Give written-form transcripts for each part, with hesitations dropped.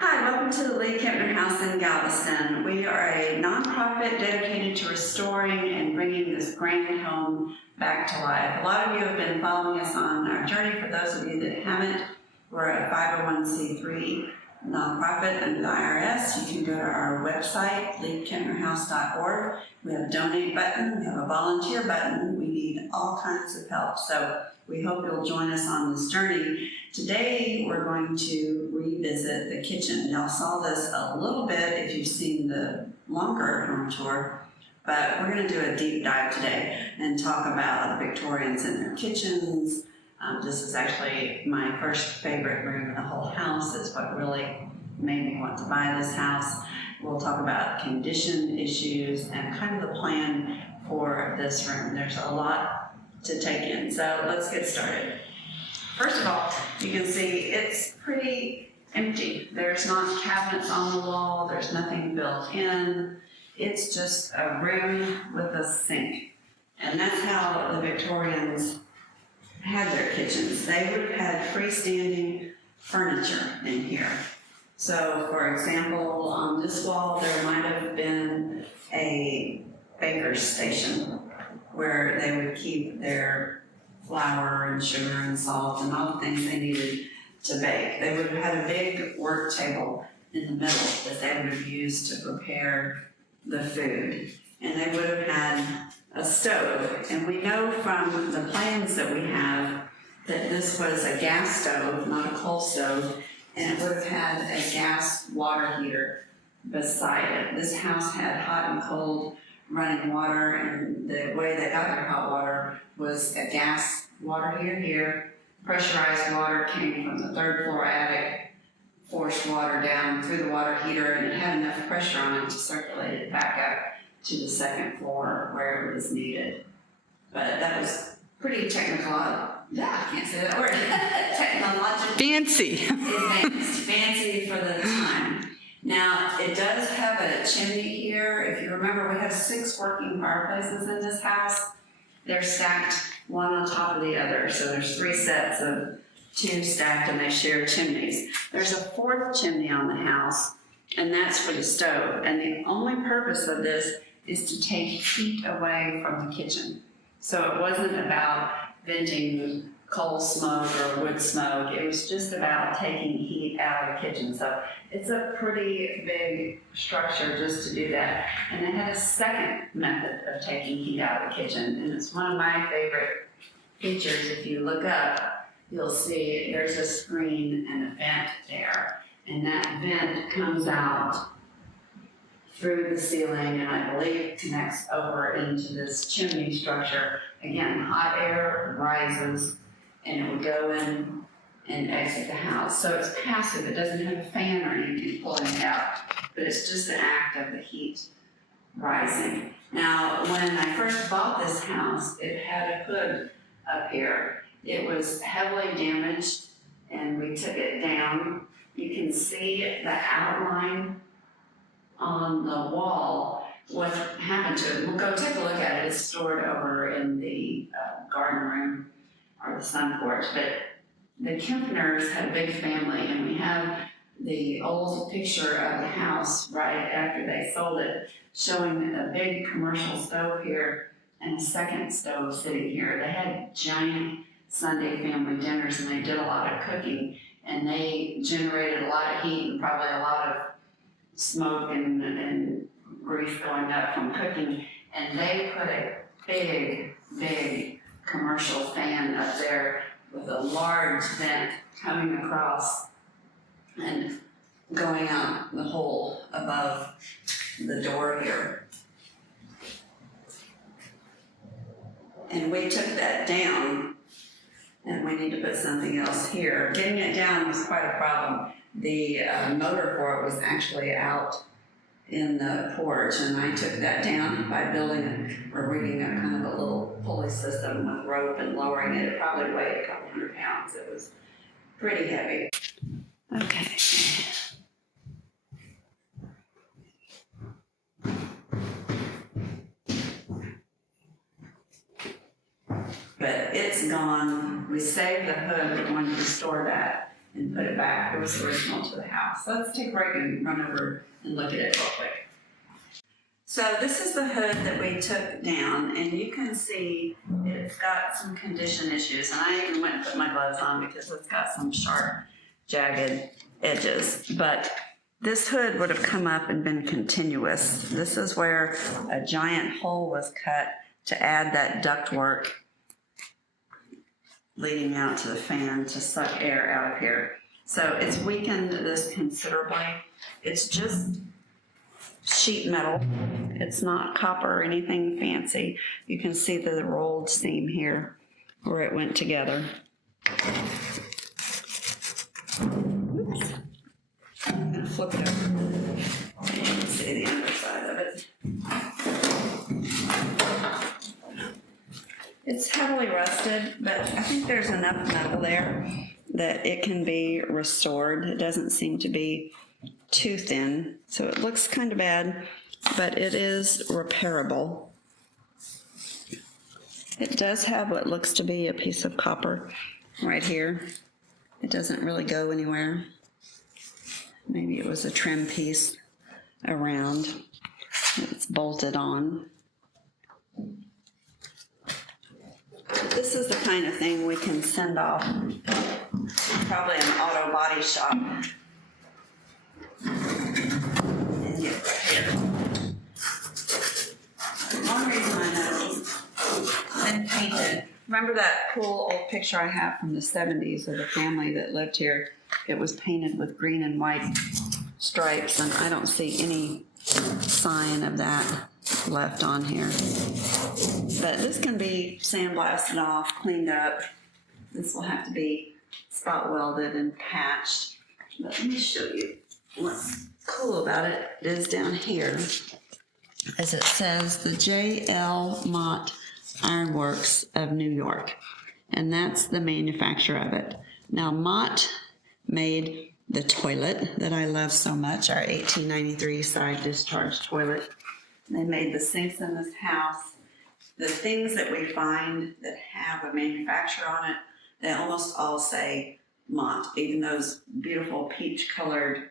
Hi, welcome to the League-Kempner House in Galveston. We are a nonprofit dedicated to restoring and bringing this grand home back to life. A lot of you have been following us on our journey. For those of you that haven't, we're a 501c3 nonprofit under the IRS. You can go to our website, League-KempnerHouse.org. We have a donate button, we have a volunteer button. We need all kinds of help. So we hope you'll join us on this journey. Today, we're going to revisit the kitchen. Y'all saw this a little bit if you've seen the longer home tour, but we're going to do a deep dive today and talk about the Victorians and their kitchens. This is actually my first favorite room in the whole house. It's what really made me want to buy this house. We'll talk about condition issues and kind of the plan for this room. There's a lot to take in, so let's get started. First of all, you can see it's pretty empty. There's not cabinets on the wall, there's nothing built in. It's just a room with a sink. And that's how the Victorians had their kitchens. They would have had freestanding furniture in here. So, for example, on this wall there might have been a baker's station where they would keep their flour and sugar and salt and all the things they needed to bake. They would have had a big work table in the middle that they would have used to prepare the food. And they would have had a stove. And we know from the plans that we have that this was a gas stove, not a coal stove, and it would have had a gas water heater beside it. This house had hot and cold running water, and the way they got their hot water was a gas water heater here. Pressurized water came from the third floor attic, forced water down through the water heater, and it had enough pressure on it to circulate it back up to the second floor where it was needed. But that was pretty technical. Yeah, I can't say that word. Technological. Fancy. Advanced. Fancy for the time. Now, it does have a chimney here. If you remember, we have 6 working fireplaces in this house. They're stacked one on top of the other. So there's 3 sets of 2 stacked and they share chimneys. There's a 4th chimney on the house, and that's for the stove. And the only purpose of this is to take heat away from the kitchen. So it wasn't about venting coal smoke or wood smoke. It was just about taking heat out of the kitchen. So it's a pretty big structure just to do that. And it had a second method of taking heat out of the kitchen. And it's one of my favorite features. If you look up, you'll see there's a screen and a vent there. And that vent comes out through the ceiling and I believe connects over into this chimney structure. Again, hot air rises and it would go in and exit the house. So it's passive, it doesn't have a fan or anything pulling it out, but it's just an act of the heat rising. Now, when I first bought this house, it had a hood up here. It was heavily damaged and we took it down. You can see the outline on the wall, what happened to it. We'll go take a look at it. It's stored over in the garden room or the sun porch, but the Kempners had a big family, and we have the old picture of the house right after they sold it, showing a big commercial stove here and a second stove sitting here. They had giant Sunday family dinners, and they did a lot of cooking, and they generated a lot of heat and probably a lot of smoke and grease going up from cooking, and they put a big commercial fan up there with a large vent coming across and going out the hole above the door here. And we took that down, and we need to put something else here. Getting it down was quite a problem. The motor for it was actually out in the porch, and I took that down by building or rigging a kind of a little pulley system with rope and lowering it. It probably weighed a couple 100 pounds. It was pretty heavy. Okay. But it's gone. We saved the hood, but wanted to restore that. and put it back. It was original to the house. So let's take a break and run over and look at it real quick. So this is the hood that we took down, and you can see it's got some condition issues. And I even went and put my gloves on because it's got some sharp, jagged edges. But this hood would have come up and been continuous. This is where a giant hole was cut to add that ductwork leading out to the fan to suck air out of here. So it's weakened this considerably. It's just sheet metal. It's not copper or anything fancy. You can see the rolled seam here where it went together. Oops. I'm going to flip it over so you can see the underside of it. It's heavily rusted, but I think there's enough metal there that it can be restored. It doesn't seem to be too thin, so it looks kind of bad, but it is repairable. It does have what looks to be a piece of copper right here. It doesn't really go anywhere. Maybe it was a trim piece around. It's bolted on. This is the kind of thing we can send off probably an auto body shop and get repaired. One reason I know it's been painted. Remember that cool old picture I have from the 70s of the family that lived here? It was painted with green and white stripes, and I don't see any sign of that left on here. But this can be sandblasted off, cleaned up. This will have to be spot welded and patched. But let me show you what's cool about it is down here, as it says the J.L. Mott Ironworks of New York. And that's the manufacturer of it. Now, Mott made the toilet that I love so much, our 1893 side discharge toilet. They made the sinks in this house. The things that we find that have a manufacturer on it, they almost all say Mott, even those beautiful peach-colored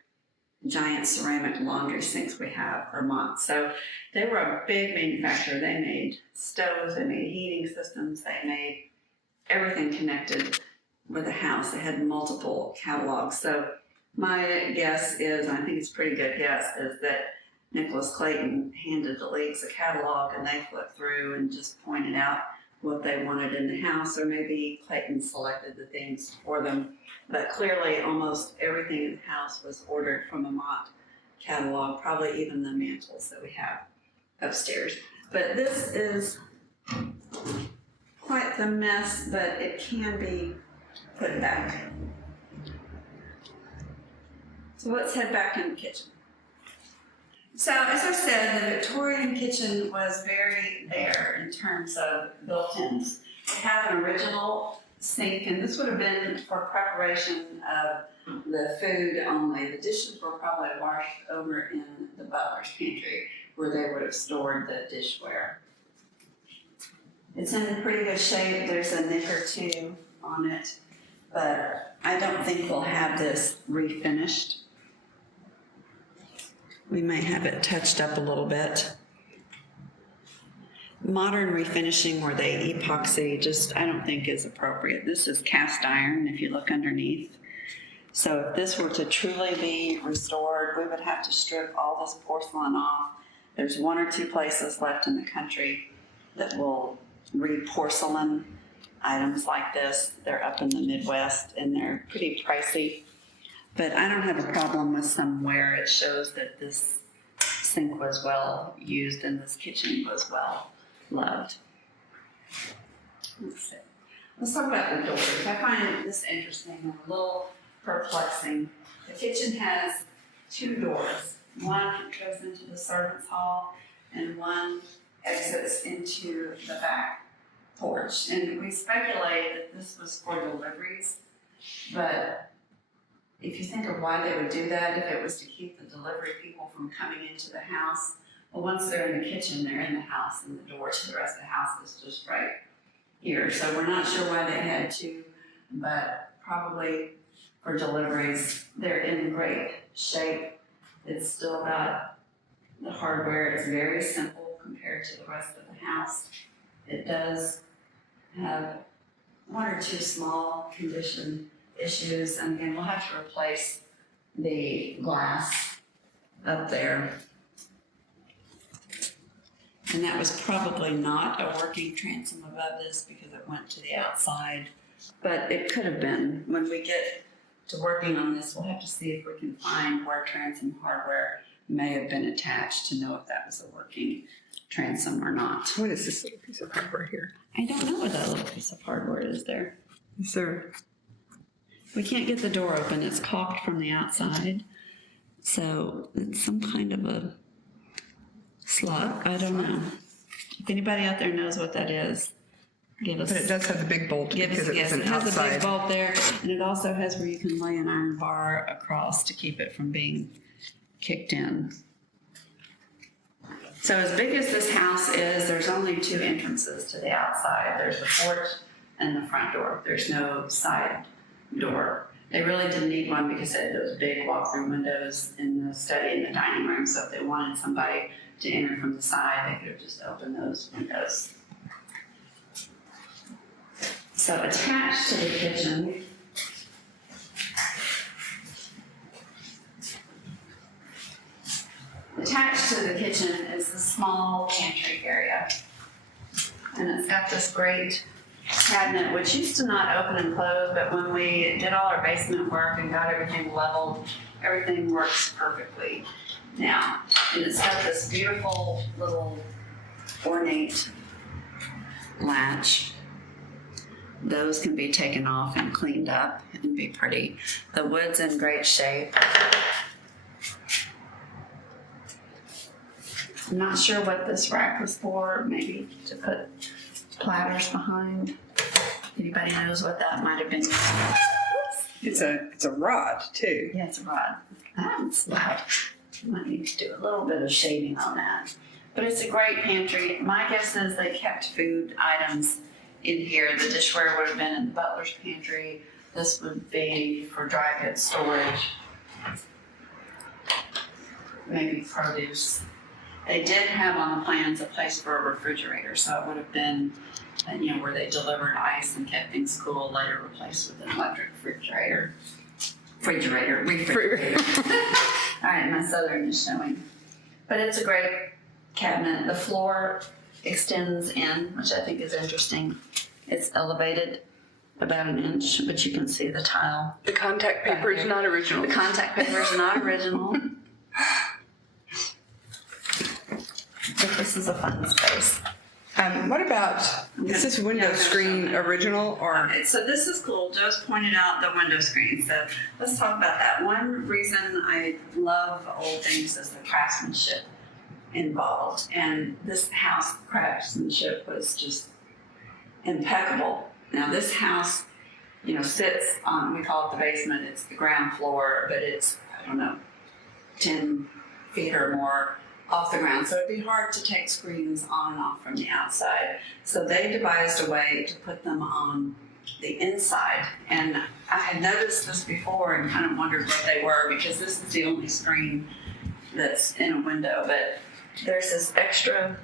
giant ceramic laundry sinks we have are Mott. So they were a big manufacturer. They made stoves, they made heating systems, they made everything connected with the house. They had multiple catalogs. So my guess is, and I think it's a pretty good guess, is that Nicholas Clayton handed the Leagues a catalog and they flipped through and just pointed out what they wanted in the house, or maybe Clayton selected the things for them. But clearly almost everything in the house was ordered from a Mott catalog, probably even the mantles that we have upstairs. But this is quite the mess, but it can be put back. So let's head back in the kitchen. So as I said, the Victorian kitchen was very bare in terms of built-ins. It had an original sink, and this would have been for preparation of the food only. The dishes were probably washed over in the butler's pantry where they would have stored the dishware. It's in pretty good shape. There's a nick or two on it, but I don't think we'll have this refinished. We may have it touched up a little bit. Modern refinishing where they epoxy just I don't think is appropriate. This is cast iron if you look underneath. So if this were to truly be restored, we would have to strip all this porcelain off. There's one or two places left in the country that will re-porcelain items like this. They're up in the Midwest and they're pretty pricey. But I don't have a problem with some wear. It shows that this sink was well used and this kitchen was well loved. Let's talk about the doors. I find this interesting and a little perplexing. The kitchen has two doors. One goes into the servants' hall and one exits into the back porch. And we speculate that this was for deliveries, but if you think of why they would do that, if it was to keep the delivery people from coming into the house, well, once they're in the kitchen, they're in the house, and the door to the rest of the house is just right here. So we're not sure why they had two, but probably for deliveries. They're in great shape. It's still got the hardware. It's very simple compared to the rest of the house. It does have one or two small condition issues, and again, we'll have to replace the glass up there. And that was probably not a working transom above this because it went to the outside, but it could have been. When we get to working on this, we'll have to see if we can find where transom hardware may have been attached to know if that was a working transom or not. What is this little piece of hardware here? I don't know what that little piece of hardware is there. Is there? We can't get the door open. It's caulked from the outside. So it's some kind of a slot. I don't know. If anybody out there knows what that is, give us. But it does have the big bolt Give us because a guess. it's It an has a outside. big bolt there, and it also has where you can lay an iron bar across to keep it from being kicked in. So as big as this house is, there's only two entrances to the outside. There's the porch and the front door. There's no side door. They really didn't need one because they had those big walk-through windows in the study and the dining room. So if they wanted somebody to enter from the side, they could have just opened those windows. So attached to the kitchen, is the small pantry area. And it's got this great cabinet, which used to not open and close, but when we did all our basement work and got everything leveled, everything works perfectly now. And it's got this beautiful little ornate latch. Those can be taken off and cleaned up and be pretty. The wood's in great shape. I'm not sure what this rack was for, maybe to put platters behind. Anybody knows what that might have been? It's a rod too. Yeah, it's a rod. That's loud. Might need to do a little bit of shading on that. But it's a great pantry. My guess is they kept food items in here. The dishware would have been in the butler's pantry. This would be for dry goods storage. Maybe produce. They did have on the plans a place for a refrigerator, so it would have been, where they delivered ice and kept things cool, later replaced with an electric refrigerator. Refrigerator. All right, my southern is showing. But it's a great cabinet. The floor extends in, which I think is interesting. It's elevated about an inch, but you can see the tile. The contact paper is not original. The contact paper is not original. But this is a fun space. What about, is this window screen original or? Okay, so this is cool. Joe's pointed out the window screen. So let's talk about that. One reason I love old things is the craftsmanship involved. And this house craftsmanship was just impeccable. Now this house, sits on, we call it the basement. It's the ground floor, but it's, 10 feet or more off the ground, so it'd be hard to take screens on and off from the outside. So they devised a way to put them on the inside. And I had noticed this before and kind of wondered what they were, because this is the only screen that's in a window. But there's this extra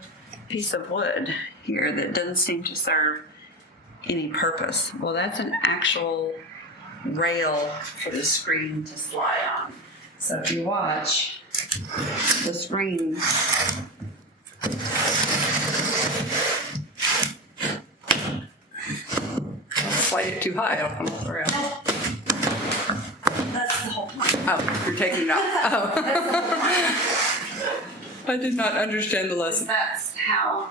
piece of wood here that doesn't seem to serve any purpose. Well, that's an actual rail for the screen to slide on. So if you watch, the screen Slide it too high, it'll come off the rail. That's the whole point. Oh, you're taking it off. Oh. That's the whole point. I did not understand the lesson. That's how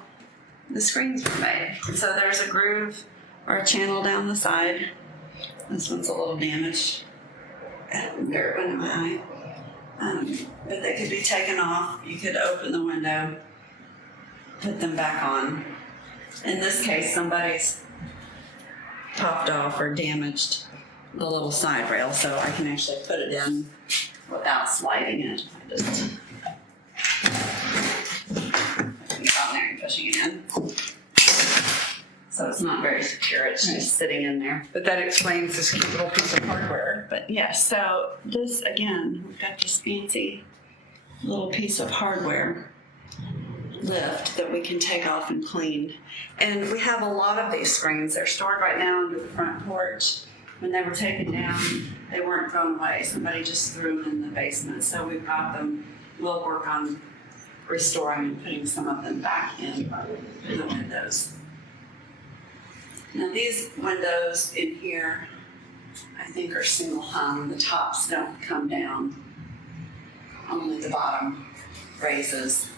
the screens were made. So there's a groove or a channel down the side. This one's a little damaged. Dirt went in my eye. But they could be taken off. You could open the window, put them back on. In this case, somebody's popped off or damaged the little side rail, so I can actually put it in without sliding it. I just put it on there and pushing it in. So it's not very secure, it's just sitting in there. But that explains this cute little piece of hardware. But yeah, so this, again, we've got this fancy little piece of hardware lift that we can take off and clean. And we have a lot of these screens. They're stored right now under the front porch. When they were taken down, they weren't thrown away. Somebody just threw them in the basement. So we've got them. We'll work on restoring and putting some of them back in the windows. Now these windows in here, I think are single hung. The tops don't come down. Only the bottom raises.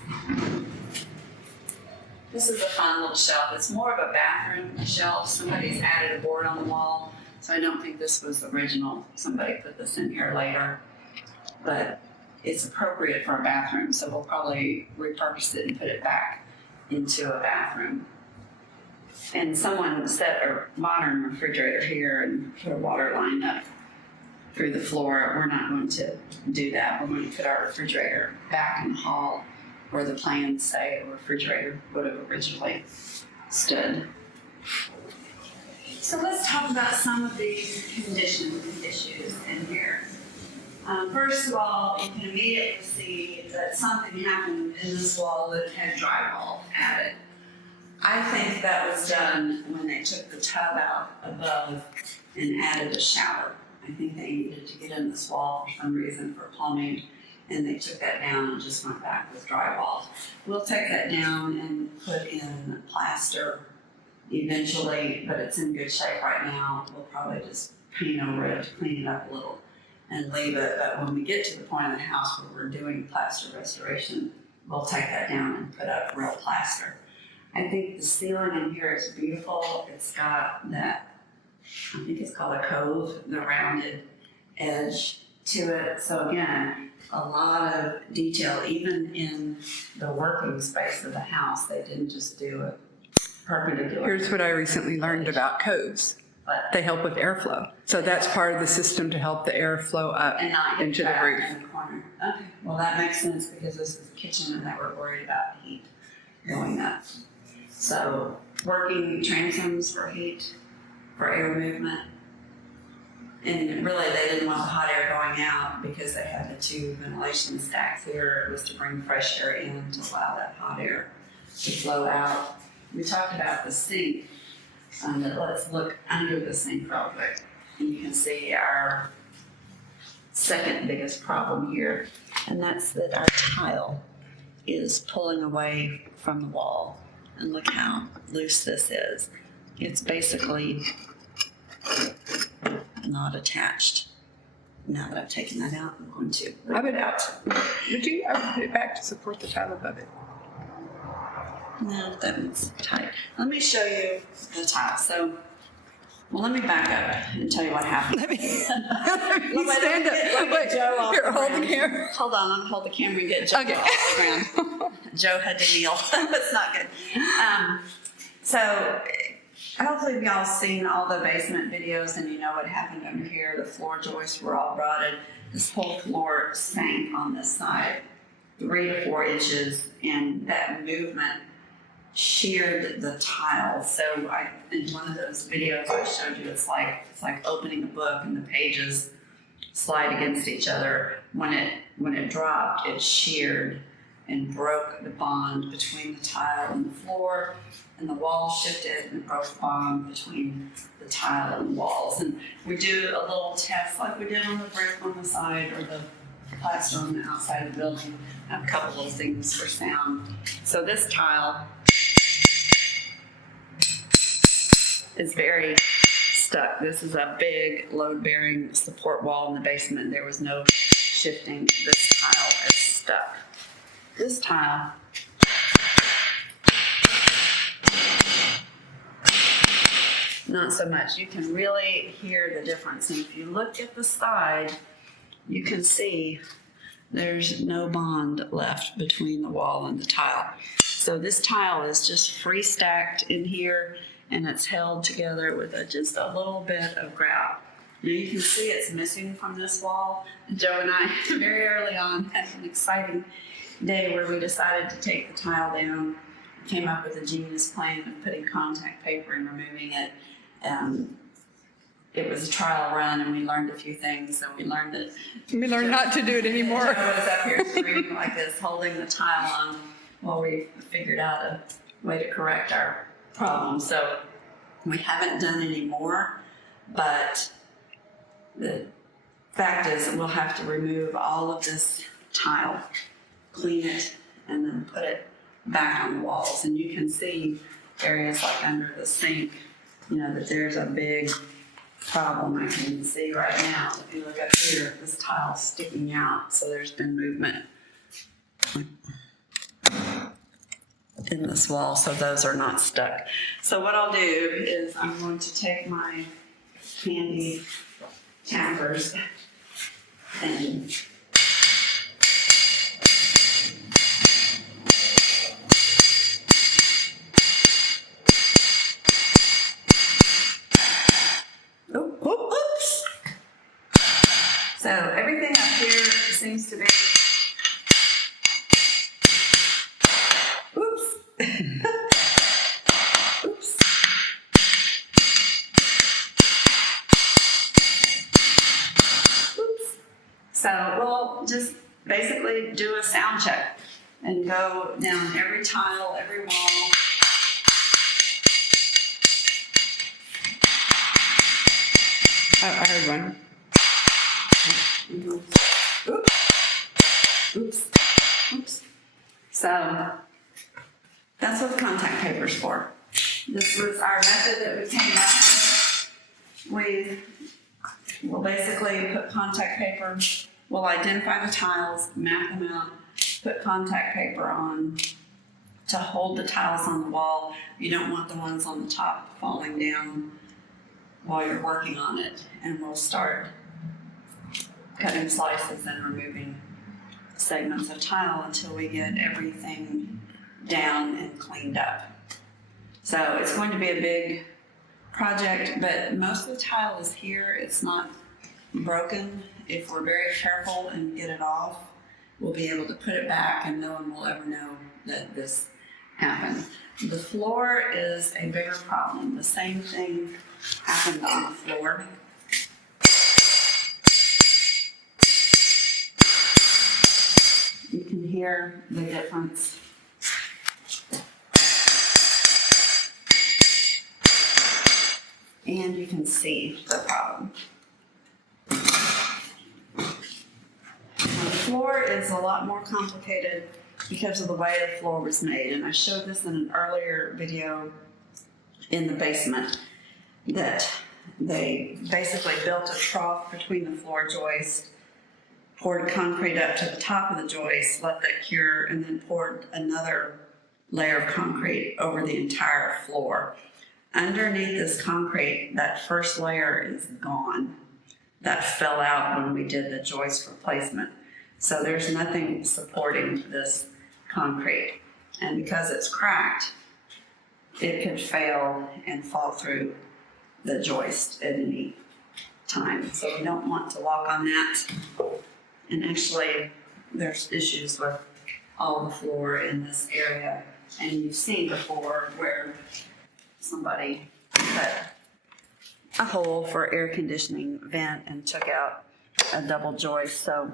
This is a fun little shelf. It's more of a bathroom shelf. Somebody's added a board on the wall, so I don't think this was original. Somebody put this in here later, but it's appropriate for a bathroom, so we'll probably repurpose it and put it back into a bathroom. And someone set a modern refrigerator here and put a water line up through the floor. We're not going to do that. We're going to put our refrigerator back in the hall where the plans say a refrigerator would have originally stood. So let's talk about some of the condition issues in here. First of all, you can immediately see that something happened in this wall that had drywall added. I think that was done when they took the tub out above and added a shower. I think they needed to get in this wall for some reason for plumbing, and they took that down and just went back with drywall. We'll take that down and put in plaster eventually, but it's in good shape right now. We'll probably just paint over it, clean it up a little, and leave it. But when we get to the point of the house where we're doing plaster restoration, we'll take that down and put up real plaster. I think the ceiling in here is beautiful. It's got that, I think it's called a cove, the rounded edge to it. So again, a lot of detail, even in the working space of the house. They didn't just do it perpendicular. Here's what I recently learned about coves. But They help with airflow. So that's part of the system to help the air flow up and not get into the trapped roof. in the corner. Okay, well that makes sense because this is the kitchen and they were worried about heat going up. So working transoms for heat, for air movement. And really they didn't want the hot air going out because they had the two ventilation stacks here. It was to bring fresh air in to allow that hot air to flow out. We talked about the sink. Let's look under the sink real quick. And you can see our second biggest problem here. And that's that our tile is pulling away from the wall. And look how loose this is. It's basically not attached. Now that I've taken that out, I'm going to rip it out. Would you put it back to support the tile above it? No, that one's tight. Let me show you the tile. So, well, let me back up and tell you what happened. Let me stand up. Let me get Joe off Here, the hold ground. the camera. Hold on, I'm gonna hold the camera and get Joe Okay. off the ground. Joe had to kneel. That's not good. So, hopefully y'all seen all the basement videos and you know what happened under here. The floor joists were all rotted. This whole floor sank on this side 3 to 4 inches, and that movement sheared the tile. So in one of those videos I showed you, it's like opening a book and the pages slide against each other. When it dropped, it sheared and broke the bond between the tile and the floor, and the wall shifted and broke the bond between the tile and the walls. And we do a little test like we did on the brick on the side or the plaster on the outside of the building. I have a couple little things for sound. So this tile is very stuck. This is a big load-bearing support wall in the basement. There was no shifting. This tile is stuck. This tile not so much. You can really hear the difference. And if you look at the side, you can see there's no bond left between the wall and the tile. So this tile is just free stacked in here, and it's held together with just a little bit of grout. Now you can see it's missing from this wall. Joe and I, very early on, had an exciting day where we decided to take the tile down came up with a genius plan of putting contact paper and removing it. It was a trial run, and we learned a few things. And we learned that We learned not to do it anymore. Joe was up here screaming like this, holding the tile on while we figured out a way to correct our problem. So we haven't done any more, but the fact is that we'll have to remove all of this tile, clean it, and then put it back on the walls. And you can see areas like under the sink, that there's a big problem I can see right now. If you look up here, this tile's sticking out, so there's been movement in this wall, so those are not stuck. So what I'll do is I'm going to take my handy tappers and oops. So everything up here seems to be, oops. Oops. Oops. So we'll just basically do a sound check and go down every tile, every wall. I heard one. Oops. Oops. Oops. So that's what the contact paper's for. This was our method that we came up with. We will basically put contact paper, we'll identify the tiles, map them out, put contact paper on to hold the tiles on the wall. You don't want the ones on the top falling down while you're working on it. And we'll start cutting slices and removing segments of tile until we get everything down and cleaned up. So it's going to be a big project, but most of the tile is here. It's not broken. If we're very careful and get it off, we'll be able to put it back and no one will ever know that this happened. The floor is a bigger problem. The same thing happened on the floor. You can hear the difference. And you can see the problem. Now, the floor is a lot more complicated because of the way the floor was made. And I showed this in an earlier video in the basement, that they basically built a trough between the floor joist, poured concrete up to the top of the joist, let that cure, and then poured another layer of concrete over the entire floor. Underneath this concrete, that first layer is gone. That fell out when we did the joist replacement. So there's nothing supporting this concrete. And because it's cracked, it could fail and fall through the joist at any time. So we don't want to walk on that. And actually, there's issues with all the floor in this area. And you've seen before where somebody cut a hole for air conditioning vent and took out a double joist. So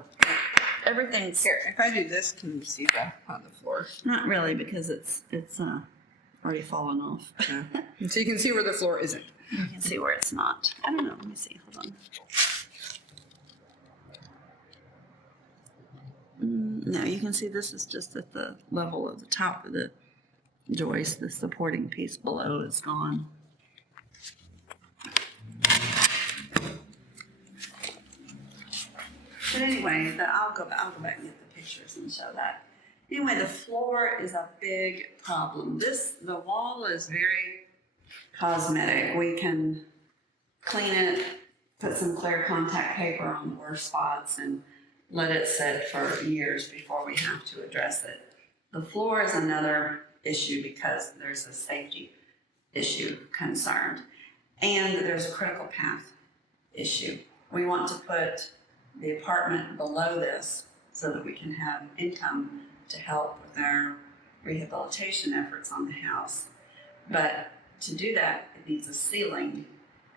everything's Here, if I do this, can you see that on the floor? not really, because it's already fallen off. Yeah. So you can see where the floor isn't. You can see where it's not. I don't know. Let me see. Hold on. No, you can see this is just at the level of the top of the joist. The supporting piece below is gone. But anyway, I'll go back and get the pictures and show that. Anyway, the floor is a big problem. The wall is very cosmetic. We can clean it, put some clear contact paper on the worst spots, and let it sit for years before we have to address it. The floor is another issue because there's a safety issue concerned, and there's a critical path issue. We want to put the apartment below this so that we can have income to help with our rehabilitation efforts on the house. But to do that, it needs a ceiling.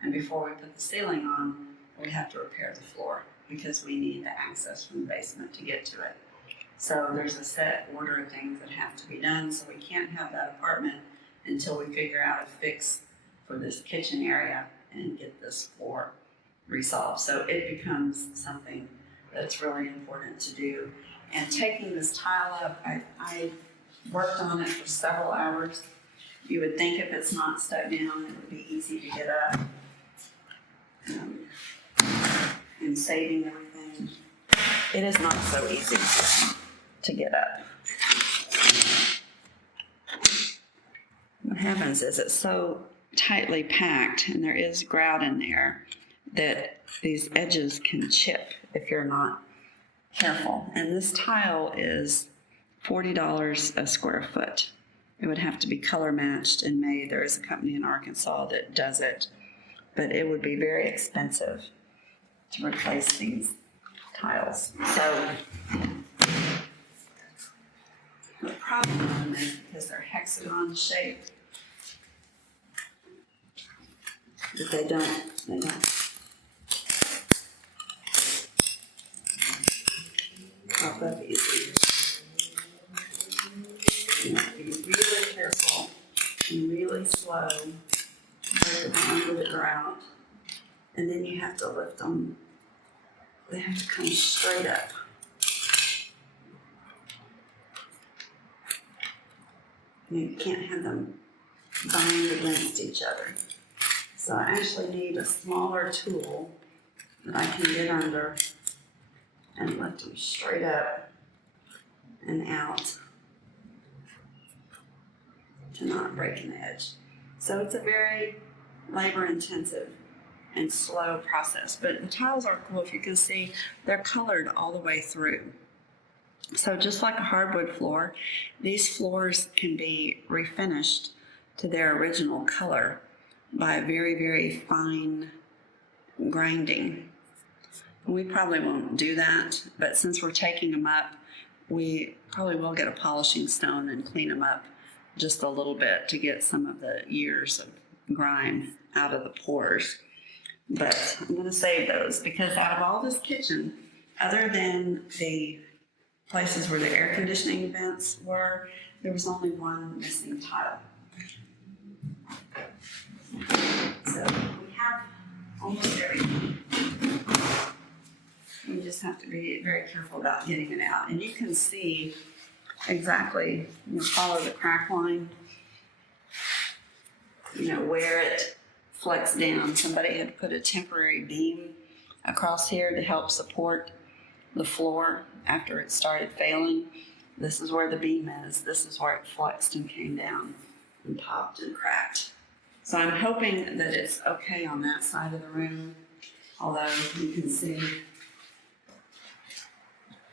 And before we put the ceiling on, we have to repair the floor because we need the access from the basement to get to it. So there's a set order of things that have to be done. So we can't have that apartment until we figure out a fix for this kitchen area and get this floor resolved. So it becomes something that's really important to do. And taking this tile up, I worked on it for several hours. You would think if it's not stuck down, it would be easy to get up. And saving everything, it is not so easy to get up. What happens is it's so tightly packed and there is grout in there that these edges can chip if you're not careful. And this tile is $40 a square foot. It would have to be color matched and made. There is a company in Arkansas that does it, but it would be very expensive to replace these tiles. So the problem with them is because they're hexagon shaped, that they don't pop up easy. You have to be really careful and really slow, break them under the grout, and then you have to lift them. They have to come straight up. You can't have them bind against each other. So I actually need a smaller tool that I can get under and lift them straight up and out to not break an edge. So it's a very labor-intensive and slow process, but the tiles are cool. If you can see, they're colored all the way through. So just like a hardwood floor, these floors can be refinished to their original color by very, very fine grinding. We probably won't do that, but since we're taking them up, we probably will get a polishing stone and clean them up just a little bit to get some of the years of grime out of the pores. But I'm going to save those because out of all this kitchen, other than the places where the air conditioning vents were, there was only one missing tile. So we have almost everything. You just have to be very careful about getting it out. And you can see exactly, follow the crack line, where it flex down. Somebody had put a temporary beam across here to help support the floor after it started failing. This is where the beam is. This is where it flexed and came down and popped and cracked. So I'm hoping that it's okay on that side of the room, although you can see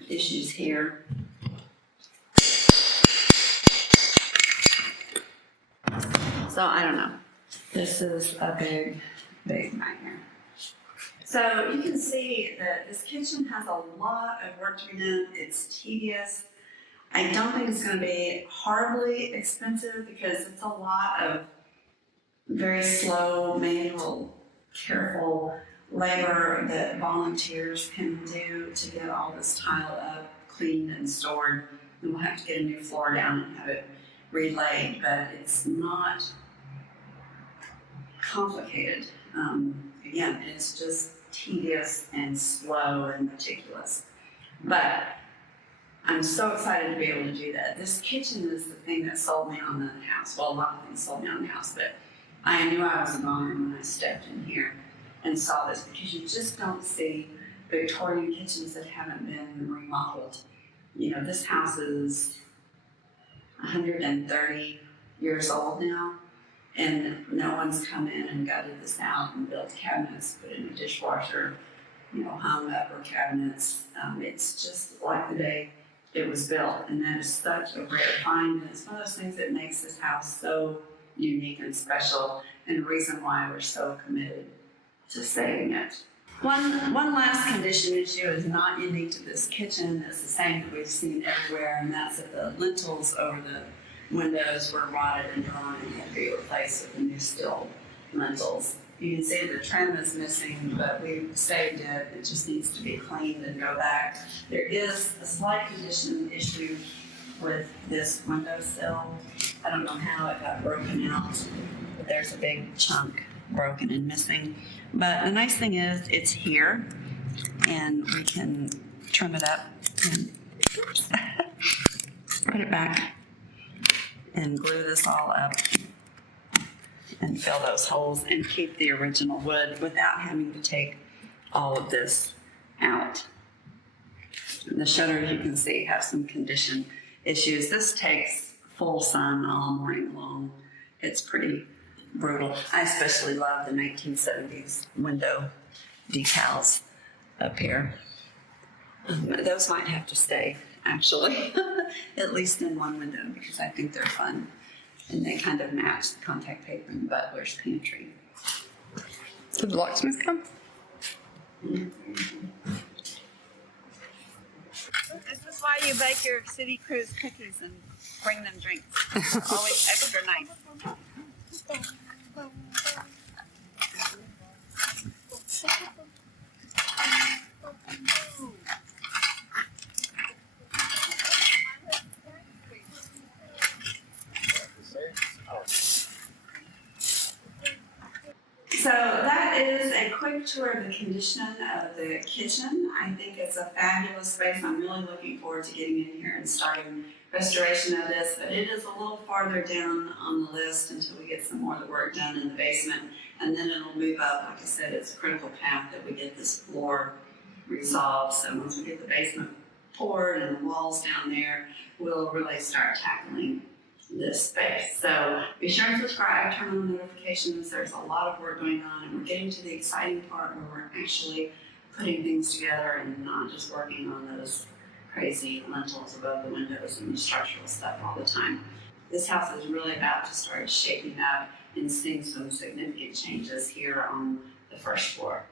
issues here. So I don't know. This is a big, big nightmare. So you can see that this kitchen has a lot of work to be done. It's tedious. I don't think it's going to be horribly expensive because it's a lot of very slow, manual, careful labor that volunteers can do to get all this tile up, cleaned and stored. And we'll have to get a new floor down and have it relaid, but it's not complicated. Again, it's just tedious and slow and meticulous. But I'm so excited to be able to do that. This kitchen is the thing that sold me on the house. Well, a lot of things sold me on the house, but I knew I was a goner when I stepped in here and saw this, because you just don't see Victorian kitchens that haven't been remodeled. This house is 130 years old now, and no one's come in and gutted this out and built cabinets, put in a dishwasher, hung upper cabinets. It's just like the day it was built, and that is such a rare find, and it's one of those things that makes this house so unique and special, and the reason why we're so committed to saving it. One last condition issue is not unique to this kitchen. It's the same that we've seen everywhere, and that's that the lintels over the windows were rotted and drawn and had to be replaced with new steel lintels. You can see the trim is missing, but we saved it. It just needs to be cleaned and go back. There is a slight condition issue with this windowsill. I don't know how it got broken out, but there's a big chunk broken and missing. But the nice thing is it's here, and we can trim it up and put it back and glue this all up and fill those holes and keep the original wood without having to take all of this out. The shutters, you can see, have some condition issues. This takes full sun all morning long. It's pretty brutal. I especially love the 1970s window decals up here. Those might have to stay, actually, at least in one window, because I think they're fun. And they kind of match the contact paper in Butler's pantry. Did the locksmith come? This is why you bake your City Cruise cookies and bring them drinks. They're always extra nice. So that is a quick tour of the condition of the kitchen. I think it's a fabulous space. I'm really looking forward to getting in here and starting restoration of this, but it is a little farther down on the list until we get some more of the work done in the basement, and then it'll move up. Like I said, it's a critical path that we get this floor resolved. So once we get the basement poured and the walls down there, we'll really start tackling this space. So be sure and subscribe, turn on the notifications. There's a lot of work going on, and we're getting to the exciting part where we're actually putting things together and not just working on those crazy lintels above the windows and the structural stuff all the time. This house is really about to start shaping up and seeing some significant changes here on the first floor.